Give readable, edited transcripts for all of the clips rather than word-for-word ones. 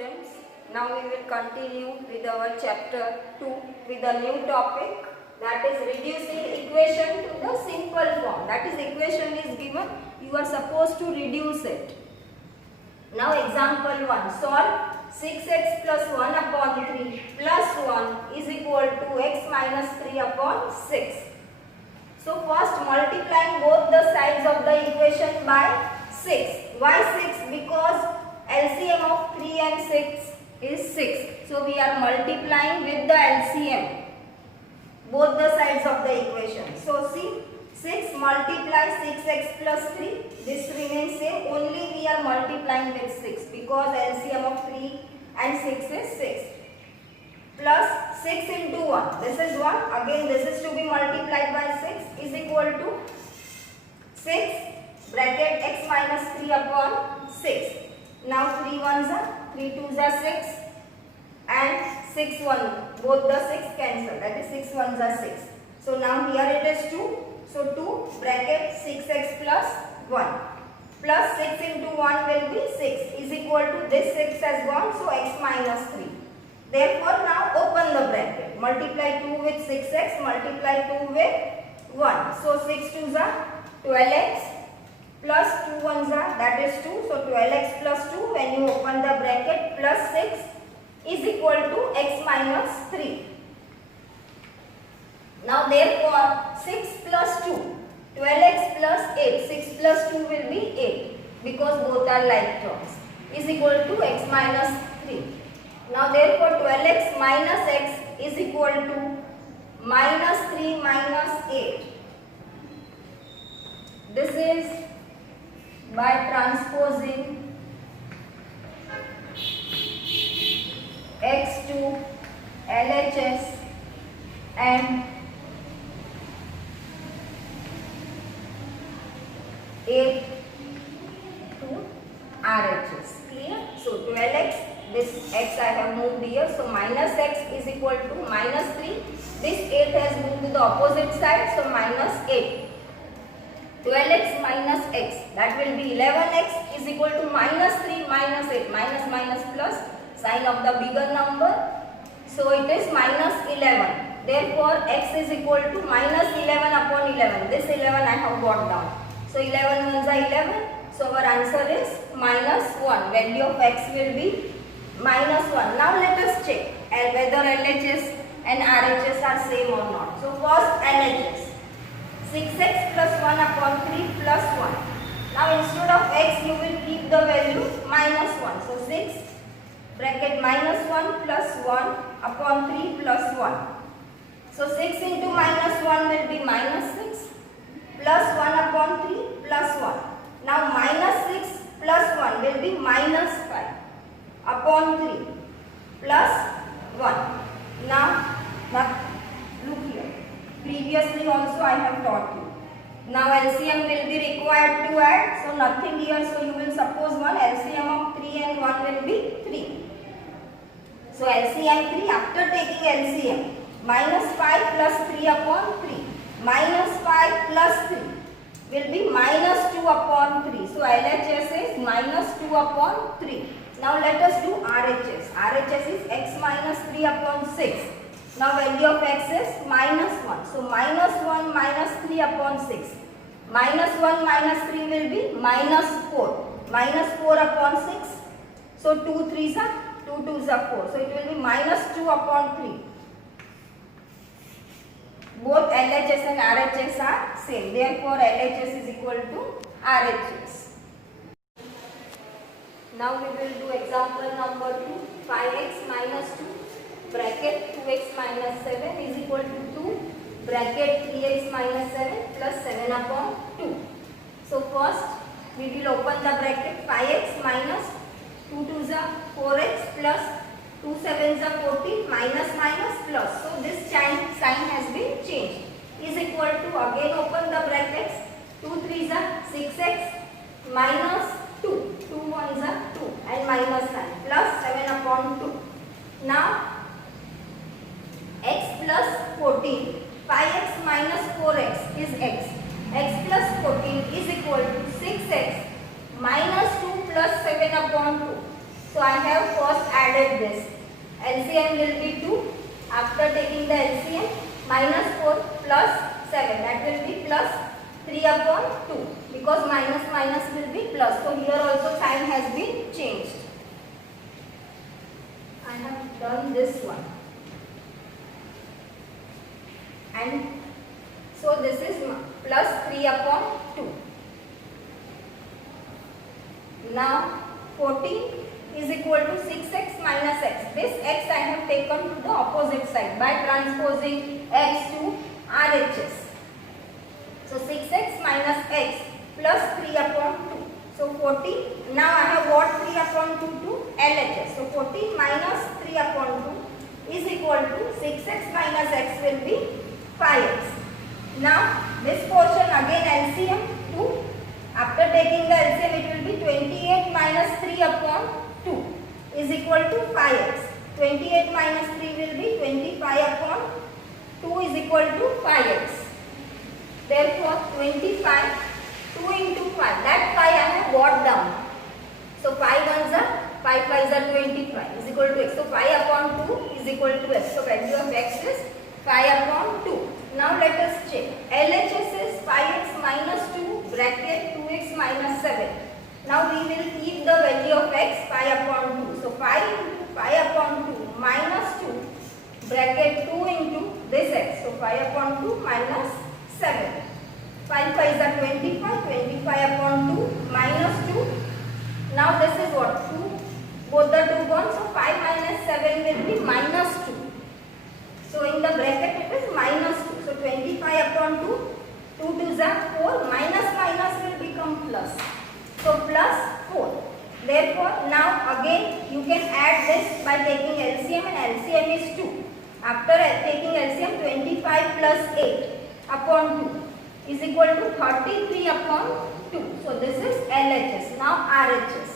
students, now we will continue with our chapter 2 with a new topic, that is reducing equation to the simple form. That is, equation is given, you are supposed to reduce it. Now example 1, solve 6x plus 1 upon 3 plus 1 is equal to x minus 3 upon 6. So first multiplying both the sides of the equation by 6. Why 6? Because LCM of 3 and 6 is 6. So we are multiplying with the LCM both the sides of the equation. So see, 6 multiply 6x plus 3, this remains same, only we are multiplying with 6 because LCM of 3 and 6 is 6. Plus 6 into 1, this is 1, again this is to be multiplied by 6 is equal to 6 bracket x minus 3 upon 6. Now 3 ones are, 3 twos are 6 and 6 1, both the 6 cancel, that is 6 ones are 6. So now here it is 2, so 2 bracket 6x plus 1 plus 6 into 1 will be 6 is equal to this 6 has gone, so x minus 3. Therefore now open the bracket, multiply 2 with 6x, multiply 2 with 1. So 6 twos are 12x plus 2 ones are, that is 2. So 12x plus 2, when you open the bracket, plus 6 is equal to x minus 3. Now therefore 6 plus 2, 12x plus 8, 6 plus 2 will be 8 because both are like terms, is equal to x minus 3. Now therefore 12x minus x is equal to minus 3 minus 8. This is by transposing x to LHS and 8 to RHS. Clear? So 12x, this x I have moved here, so minus x is equal to minus 3. This 8 has moved to the opposite side, so minus 8. 12x minus x, that will be 11x is equal to minus 3 minus 8, minus minus plus, sign of the bigger number, so it is minus 11. Therefore x is equal to minus 11 upon 11, this 11 I have got down, so 11 ones are 11, so our answer is minus 1, value of x will be minus 1. Now let us check whether LHS and RHS are same or not. So first LHS, 6x plus 1 upon 3 plus 1. Now instead of x you will keep the value minus 1. So 6 bracket minus 1 plus 1 upon 3 plus 1. So 6 into minus 1 will be minus 6 plus 1 upon 3 plus 1. Now minus 6 plus 1 will be minus 5 upon 3 plus 1. Now look here. Previously also I have taught you. Now LCM will be required to add. So nothing here. So you will suppose 1. LCM of 3 and 1 will be 3. So LCM 3, after taking LCM, minus 5 plus 3 upon 3. Minus 5 plus 3 will be minus 2 upon 3. So LHS is minus 2 upon 3. Now let us do RHS. RHS is x minus 3 upon 6. Now value of x is minus 1. So minus 1 minus 3 upon 6. Minus 1 minus 3 will be minus 4. Minus 4 upon 6. So 2 3s are 2 2s are 4. So it will be minus 2 upon 3. Both LHS and RHS are same. Therefore LHS is equal to RHS. Now we will do example number 2. 5x minus 2 bracket 2x minus 7 is equal to 2 bracket 3x minus 7 plus 7 upon 2. So first we will open the bracket, 5x minus 2 2s are 4x plus 2 7s are 14 minus minus plus. So this sign has been changed. Is equal to, again open the brackets, 2 3s are 6x minus 2. 2 1s are 2 and minus sign plus 7 upon 2. Now x plus 14, 5x minus 4x is x. X plus 14 is equal to 6x minus 2 plus 7 upon 2. So I have first added this. LCM will be 2. After taking the LCM, minus 4 plus 7. That will be plus 3 upon 2. Because minus minus will be plus. So here also sign has been changed. I have done this one. And so this is plus 3 upon 2. Now 14 is equal to 6x minus x. This x I have taken to the opposite side by transposing x to RHS. So 6x minus x plus 3 upon 2. So 14. Now I have got 3 upon 2 to LHS. So 14 minus 3 upon 2 is equal to 6x minus x will be 5x. Now this portion again LCM 2. After taking the LCM it will be 28 minus 3 upon 2 is equal to 5x. 28 minus 3 will be 25 upon 2 is equal to 5x. Therefore 25, 2 into 5, that 5 I have got down. So 5 ones are 5 5s are 25 is equal to x. So 5 upon 2 is equal to x. So value of x is 5 upon 2. Now let us check. LHS is 5x minus 2 bracket 2x minus 7. Now we will keep the value of x 5 upon 2. So 5 into 5 upon 2 minus 2 bracket 2 into this x. So 5 upon 2 minus 7. 5 5s are 25. 25 upon 2 minus 2. Now this is what? 2. Both the 2 gone. So 5 minus 7 will be minus 2. So in the bracket it is minus 2. So 25 upon 2. 2 2s are 4. Minus minus will become plus. So plus 4. Therefore now again you can add this by taking LCM and LCM is 2. After taking LCM 25 plus 8 upon 2 is equal to 33 upon 2. So this is LHS. Now RHS.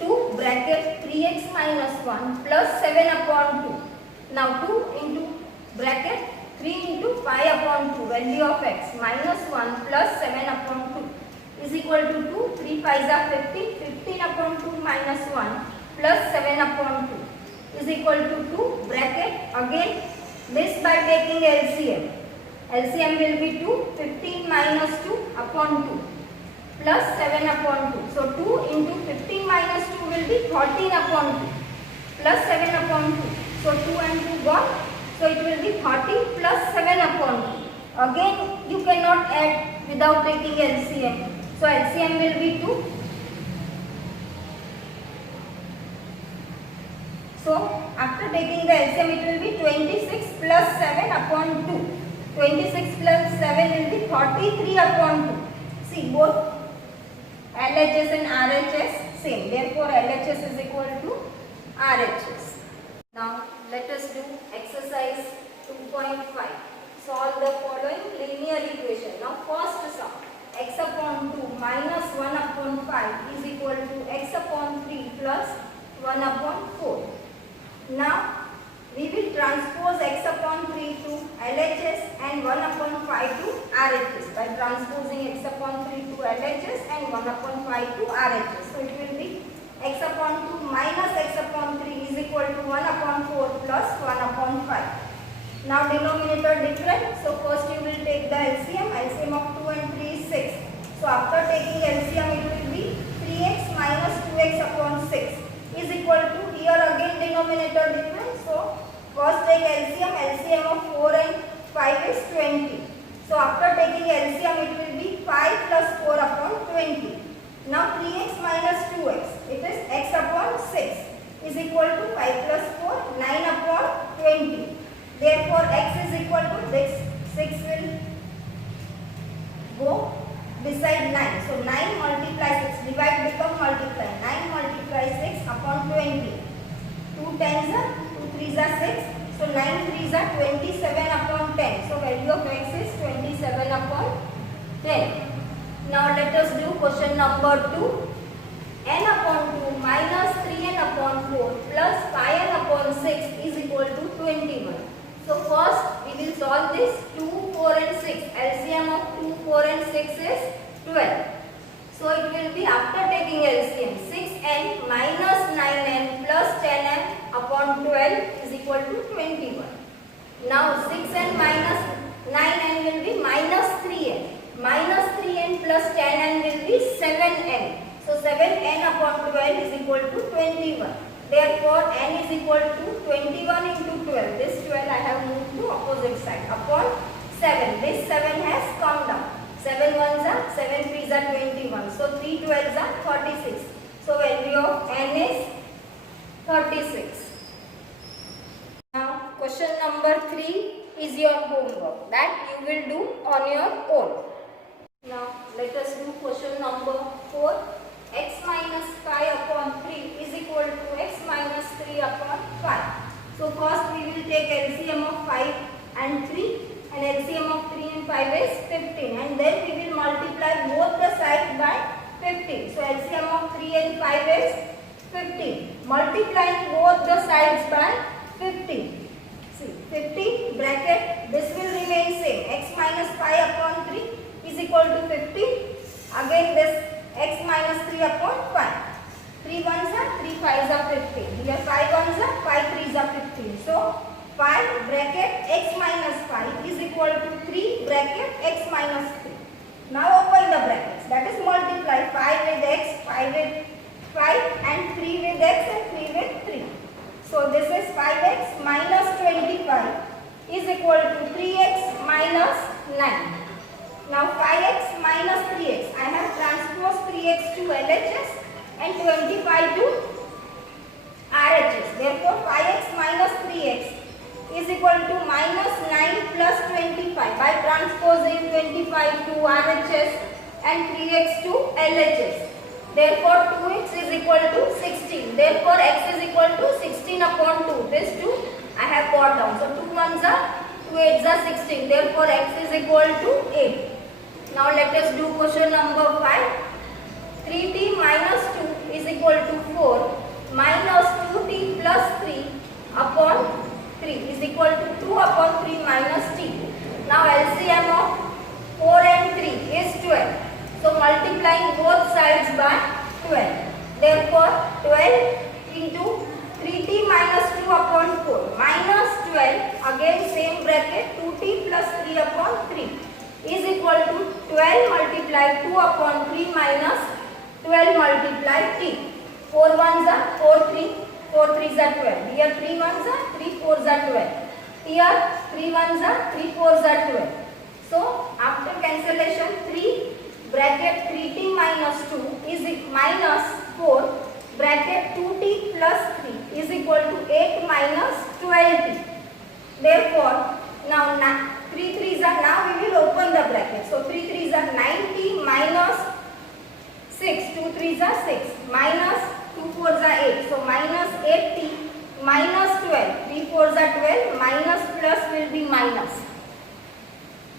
2 bracket 3x minus 1 plus 7 upon 2. Now 2 into bracket 3 into 5 upon 2 value of x minus 1 plus 7 upon 2 is equal to 2. 3 5s are 15. 15 upon 2 minus 1 plus 7 upon 2 is equal to 2 bracket again this by taking LCM. LCM will be 2. 15 minus 2 upon 2 plus 7 upon 2. So 2 into 15 minus 2 will be 13 upon 2 plus 7 upon 2. So 2 and 2 gone. So it will be 13 plus 7 upon 2. Again you cannot add without taking LCM. So LCM will be 2. So after taking the LCM it will be 26 plus 7 upon 2. 26 plus 7 will be 33 upon 2. See both LHS and RHS same. Therefore LHS is equal to RHS. Now let us do exercise 2.5. Solve the following linear equation. Now first sum. X upon 2 minus 1 upon 5 is equal to x upon 3 plus 1 upon 4. Now we will transpose x upon 3 to LHS and 1 upon 5 to RHS by transposing x upon 3 to LHS and 1 upon 5 to RHS. So it will be x upon 2 minus x upon 3 is equal to 1 upon 4 plus 1 upon 5. Now denominator different. So first you will take the LCM. LCM of 2 and 3 is 6. So after taking LCM it will be 3x minus 2x upon 6 is equal to, here again denominator different. So first take LCM. LCM of 4 and 5 is 20. So after taking LCM it will be 5 plus 4 upon 20. Now 3x minus 2x, it is x upon 6 is equal to 5 plus 4, 9 upon 20. Therefore x is equal to this, 6 will go beside 9. So 9 multiply 6, divide become multiply. 9 multiply 6 upon 20. 2 tens are, 2 threes are 6. So 9 threes are 27 upon 10. So value of x is 27 upon 10. Now let us do question number 2. N upon 2 minus 3n upon 4 plus 5n upon 6 is equal to 21. So first we will solve this 2, 4 and 6. LCM of 2, 4 and 6 is 12. So it will be after taking LCM 6n minus 9n upon 12 is equal to 21. Now 6n minus 9n will be minus 3n. Minus 3n plus 10n will be 7n. So 7n upon 12 is equal to 21. Therefore n is equal to 21 into 12. This 12 I have moved to opposite side upon 7. This 7 has come down. 7 ones are 7 threes are 21. So 3 12s are 36. So value of n is 36. Now question number 3 is your homework that you will do on your own. Now let us do question number 4. X minus 5 upon 3 is equal to x minus 3 upon 5. So first we will take LCM of 5 and 3, and LCM of 3 and 5 is 15, and then we will multiply both the sides by 15. So LCM of 3 and 5 is 15. Multiplying both the sides by 15. See, 15 bracket, this will remain same. X minus 5 upon 3 is equal to 15. Again this x minus 3 upon 5. 3 ones are 3 5s are 15. Here 5 ones are 5 3s are 15. So 5 bracket x minus 5 is equal to 3 bracket x minus 3. Now open the brackets. That is multiply 5 with x, 5 with 5 and 3 with x and 3 with 3. So this is 5x minus 25 is equal to 3x minus 9. Now 5x minus 3x. I have transposed 3x to LHS and 25 to RHS. Therefore 5x minus 3x is equal to minus 9 plus 25 by transposing 25 to RHS and 3x to LHS. Therefore 2x is equal to 16. Therefore x is equal to 16 upon 2. This 2 I have brought down. So 2 ones are 2 8s are 16. Therefore x is equal to 8. Now let us do question number 5. 3t minus 2 is equal to 4 minus 2t plus 3 upon 3 is equal to 2 upon 3 minus t. Now LCM of 4 and 3 is 12. So multiplying both sides by 12. Therefore 12 into 3t minus 2 upon 4 minus 12, again same bracket, 2t plus 3 upon 3 is equal to 12 multiply 2 upon 3 minus 12 multiply t. 4 ones are 4 3, 4 3s are 12. Here 3 ones are 3 4s are 12. Here 3 ones are 3 4s are 12. So after cancellation 3 bracket 3t minus 2 is minus 4 bracket 2t plus 3 is equal to 8 minus 12t. Therefore now 3 3s are, now we will open the bracket. So 3 3s are 9t minus 6, 2 3s are 6 minus 2 4s are 8. So minus 8t minus 12, 3 4s are 12 minus plus will be minus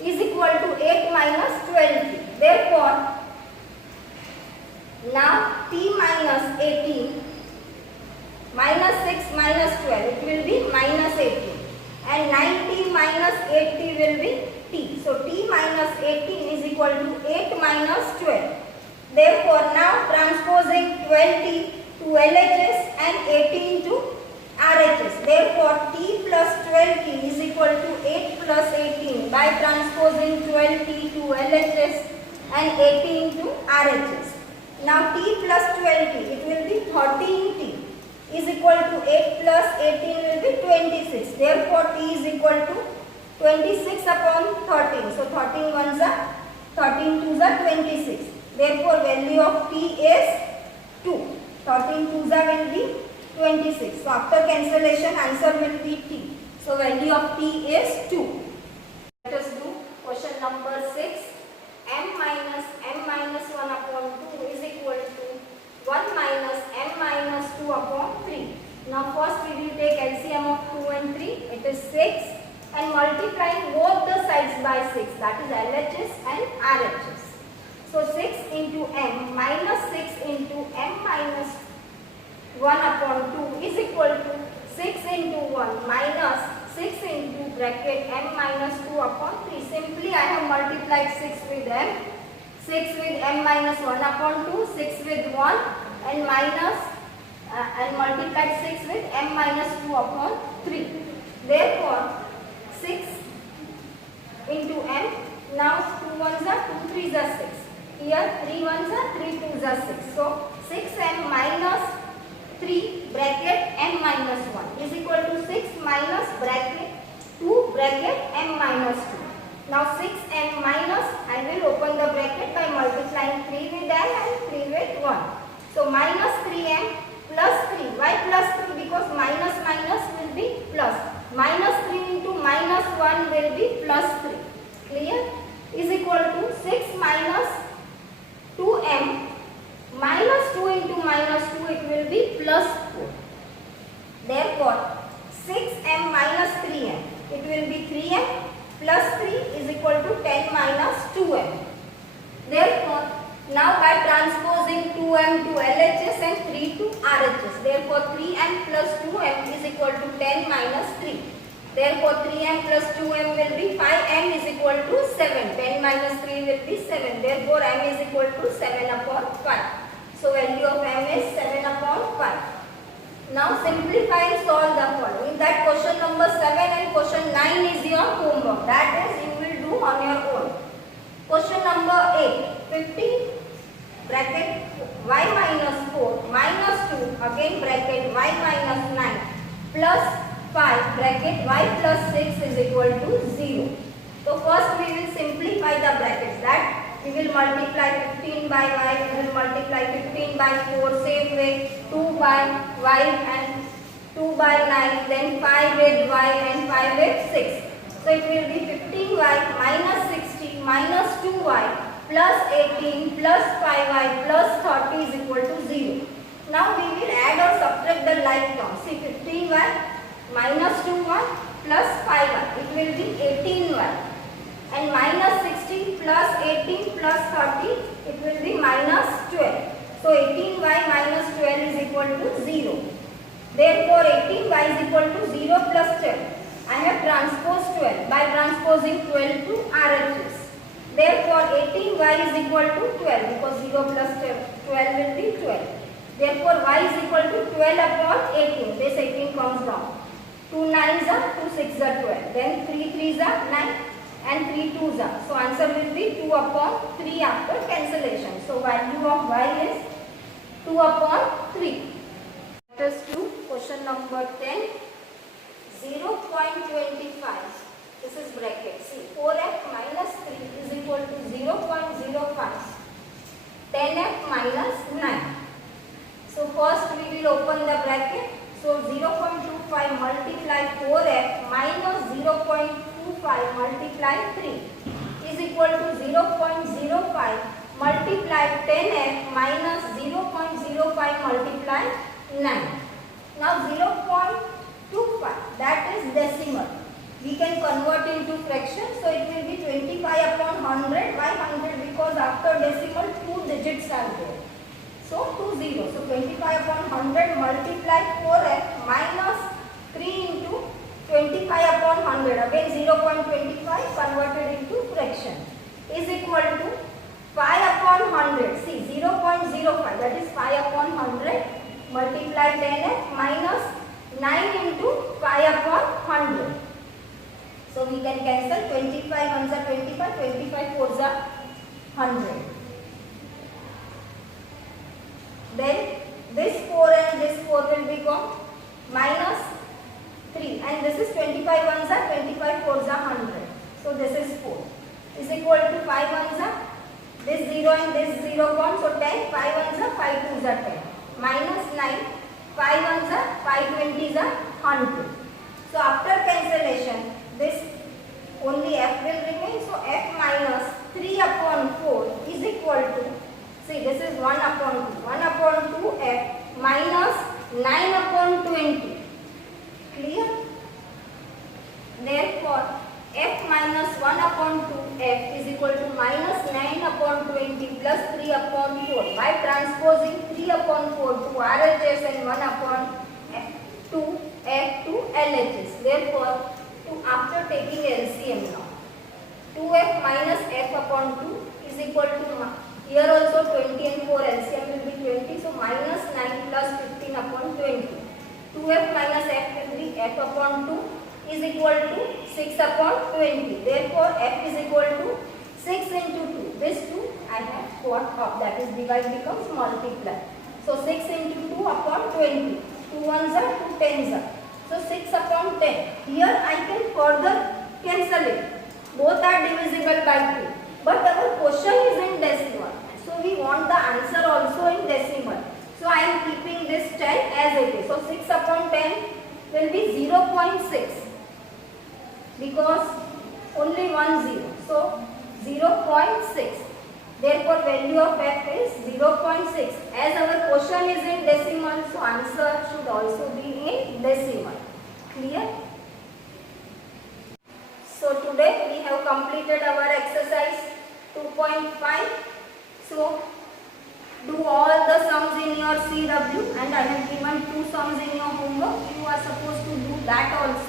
is equal to 8 minus 12t. Therefore now t minus 18 minus 6 minus 12, it will be minus 18. And 9t minus 8t will be t. So t minus 18 is equal to 8 minus 12. Therefore now transposing 12t to LHS and 18 to RHS. Therefore t plus 12t is equal to 8 plus 18 by transposing 12t to LHS and 18 to RHS. Now t plus 12t, it will be 13t is equal to 8 plus 18 will be 26. Therefore t is equal to 26 upon 13. So 13 ones are 13 twos are 26. Therefore value of t is 2. 13 twos are will be 26. So after cancellation answer will be t. So value of t is 2. Let us do question number 6. m minus 1 upon 2 is equal to 1 minus m minus 2 upon 3. Now first we will take LCM of 2 and 3. It is 6 and multiplying both the sides by 6, that is LHS and RHS. So 6 into m minus 6 into m minus 1 upon 2 is equal to 6 into 1 minus 6 into bracket m minus 2 upon 3. Simply I have multiplied 6 with m. 6 with m minus 1 upon 2, 6 with 1 and minus and multiplied 6 with m minus 2 upon 3. Therefore, 6 into m. Now 2 ones are 2 3s are 6. Here 3 ones are 3 2s are 6. So 6m minus 3 bracket m minus 1 is equal to 6 minus bracket 2 bracket m minus 2. Now 6m minus, I will open the bracket by multiplying 3 with m and 3 with 1. So minus 3m plus 3. Why plus 3? Because minus minus will be plus. Minus 3 into minus 1 will be plus 3. Clear? Is equal to 6 minus 2m minus 2 into minus 2, it will be plus 4. Therefore, 6m minus 3m, it will be 3m plus 3 is equal to 10 minus 2m. Therefore, now by transposing 2m to LHS and 3 to RHS, therefore 3m plus 2m is equal to 10 minus 3. Therefore 3m plus 2m will be 5m is equal to 7. 10 minus 3 will be 7. Therefore m is equal to 7 upon 5. So value of m is 7 upon 5. Now simplify and solve the following. That question number 7 and question 9 is your homework. That is you will do on your own. Question number 8. 15 bracket y minus 4 minus 2 again bracket y minus 9 plus 5 bracket y plus 6 is equal to 0. So first we will simplify the brackets. That we will multiply 15 by y, we will multiply 15 by 4, same way 2 by y and 2 by 9, then 5 with y and 5 with 6. So it will be 15y minus 60 minus 2y plus 18 plus 5y plus 30 is equal to 0. Now we will add or subtract the like terms. See 15y minus 2y plus 5y, it will be 18y, and minus 60 plus 18 plus 30, it will be minus 12. So 18y minus 12 is equal to 0. Therefore 18y is equal to 0 plus 12. I have transposed 12 by transposing 12 to RHS. Therefore 18y is equal to 12 because 0 plus 12 will be 12. Therefore y is equal to 12 upon 18. This 18 comes down. 2 9s are 2 6s are 12. Then 3 3s are 9 and 3 2s are. So answer will be 2 upon 3 after cancellation. So value of y is 2 upon 3. Let us do question number 10. 0.25. This is bracket. See 4f minus 3 is equal to 0.05. 10f minus 9. So first we will open the bracket. So 0.25 multiply 4f minus 0.25 multiply 3 is equal to 0.05 multiply 10f minus 0.05 multiply 9. Now 0.25, that is decimal. We can convert into fraction. So it will be 25 upon 100. Why 100? Because after decimal 2 digits are there. So 2 zeros. So 25 upon 100 multiply 4f minus 3 into 25 upon 100. Again 0.25 converted into fraction is equal to 5 upon 100. See 0.05, that is 5 upon 100 multiply 10f minus 9 into 5 upon 100. So we can cancel 25 ones are 25, 25 fours are 100. Then this 4 and this 4 will become minus 3, and this is 25 ones are 25 fours are 100. So this is 4 is equal to 5 ones are this 0 and this 0 gone. So 10, 5 ones are 5 twos are 10 minus 9, 5 ones are 5 20s are 100. So after cancellation this only f will remain. So f minus 3 upon 4 is equal to, see this is 1 upon 2. 1 upon 2 f minus 9 upon 20. Clear? Therefore f minus 1 upon 2 f is equal to minus 9 upon 20 plus 3 upon 4. By transposing 3 upon 4 to RHS and 1 upon f to LHS. Therefore after taking LCM now, 2f minus f upon 2 is equal to, here also 20 and 4 LCM will be 20. So minus 9 plus 15 upon f upon 2 is equal to 6 upon 20. Therefore, f is equal to 6 into 2. This 2 I have got up, that is divide becomes multiply. So 6 into 2 upon 20. 2 ones are 2 tens are. So 6 upon 10. Here I can further cancel it. Both are divisible by 2. But our question is in decimal. So we want the answer also in decimal. So I am keeping this 10 as it is. So 6 upon 10 will be 0.6 because only 1 0. So 0.6. Therefore value of f is 0.6. As our question is in decimal, so answer should also be in decimal. Clear? So today we have completed our exercise 2.5. So do all the sums in your CW, and I have given 2 sums in your homework. You are supposed to do that also.